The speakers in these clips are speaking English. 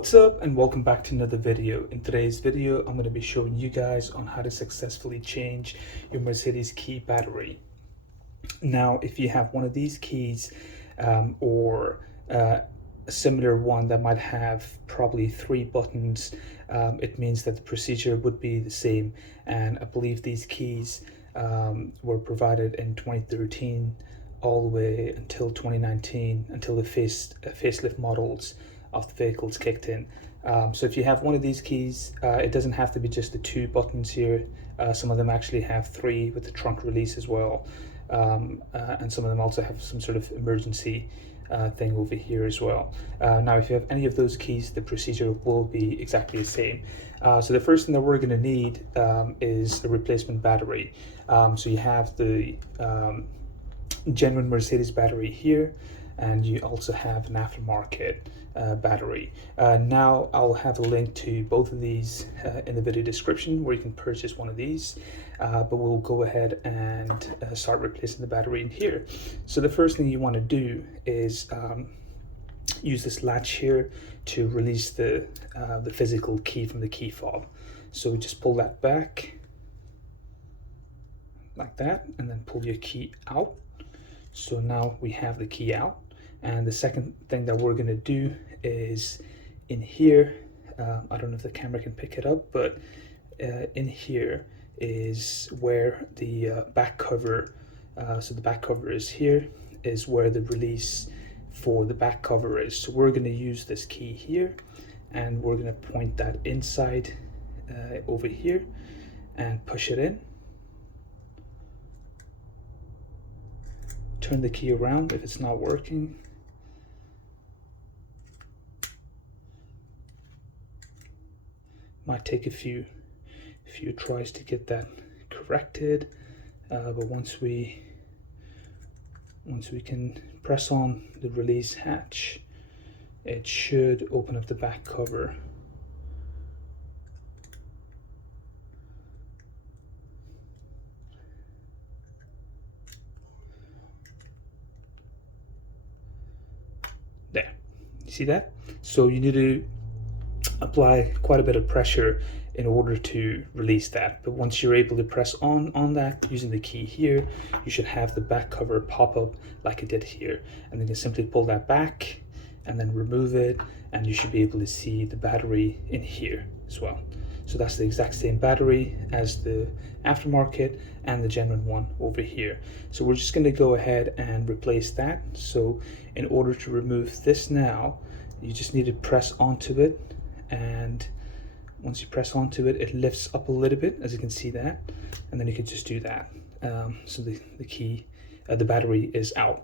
What's up and welcome back to another video. In today's video, I'm going to be showing you guys on how to successfully change your Mercedes key battery. Now, if you have one of these keys or a similar one that might have probably 3 buttons, it means that the procedure would be the same. And I believe these keys were provided in 2013 all the way until 2019, until the facelift models of the vehicles kicked in. So if you have one of these keys, it doesn't have to be just the 2 buttons here. Some of them actually have 3 with the trunk release as well. And some of them also have some sort of emergency thing over here as well. Now, if you have any of those keys, the procedure will be exactly the same. So the first thing that we're going to need is a replacement battery. So you have the genuine Mercedes battery here, and you also have an aftermarket battery. Now I'll have a link to both of these in the video description where you can purchase one of these, but we'll go ahead and start replacing the battery in here. So the first thing you want to do is use this latch here to release the physical key from the key fob. So just pull that back like that and then pull your key out. So now we have the key out. And the second thing that we're going to do is in here, I don't know if the camera can pick it up, but in here is where the back cover, so the back cover is here, is where the release for the back cover is. So we're going to use this key here, and we're going to point that inside over here and push it in. Turn the key around if it's not working. Might take a few tries to get that corrected, but once we can press on the release hatch, it should open up the back cover. There, you see that? So you need to apply quite a bit of pressure in order to release that, but once you're able to press on that using the key here, you should have the back cover pop up like it did here, and then you simply pull that back and then remove it, and you should be able to see the battery in here as well. So that's the exact same battery as the aftermarket and the genuine one over here. So we're just going to go ahead and replace that. So in order to remove this now, you just need to press onto it, and once you press onto it, it lifts up a little bit, as you can see that, and then you can just do that. So the battery is out,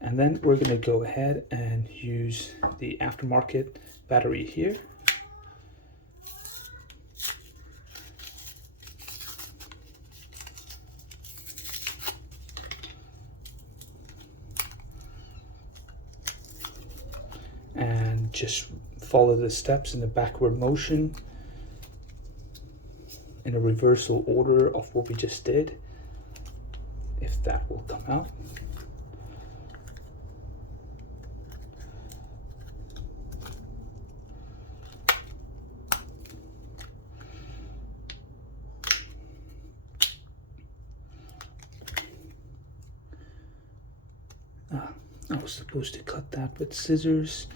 and then we're going to go ahead and use the aftermarket battery here. And just follow the steps in the backward motion in a reversal order of what we just did, if that will come out. I was supposed to cut that with scissors,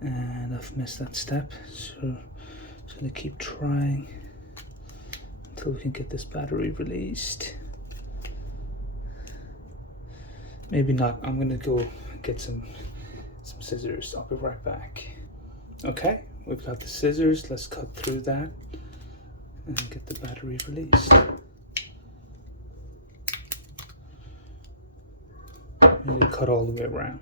and I've missed that step, so I'm just going to keep trying until we can get this battery released. Maybe not. I'm going to go get some scissors. I'll be right back. Okay, we've got the scissors. Let's cut through that and get the battery released. Maybe cut all the way around.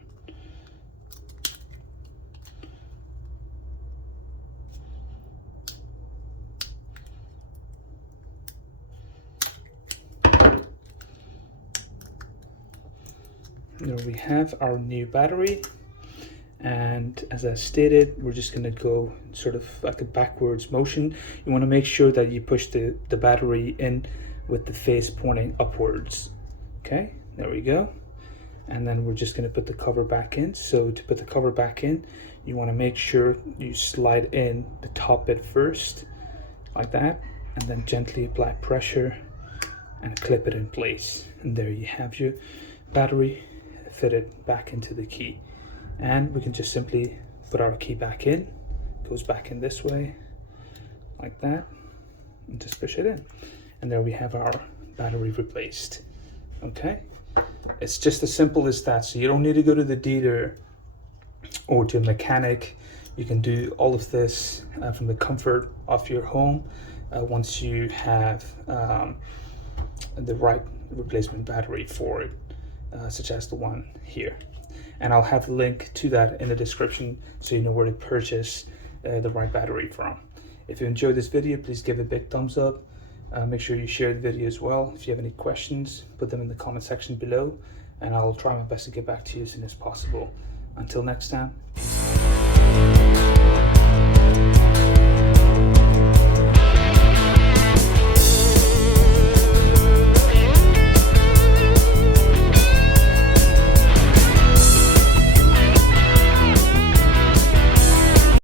There we have our new battery, and as I stated, we're just going to go sort of like a backwards motion. You want to make sure that you push the battery in with the face pointing upwards. Okay, there we go. and then we're just going to put the cover back in. So to put the cover back in, you want to make sure you slide in the top bit first, like that, and then gently apply pressure and clip it in place. And there you have your battery fitted back into the key. And we can just simply put our key back in. It goes back in this way, like that, and just push it in. And there we have our battery replaced. Okay, it's just as simple as that. So you don't need to go to the dealer or to a mechanic. You can do all of this from the comfort of your home once you have the right replacement battery for it, such as the one here. And I'll have a link to that in the description so you know where to purchase the right battery from. If you enjoyed this video, please give it a big thumbs up. Make sure you share the video as well. If you have any questions, put them in the comment section below, and I'll try my best to get back to you as soon as possible. Until next time.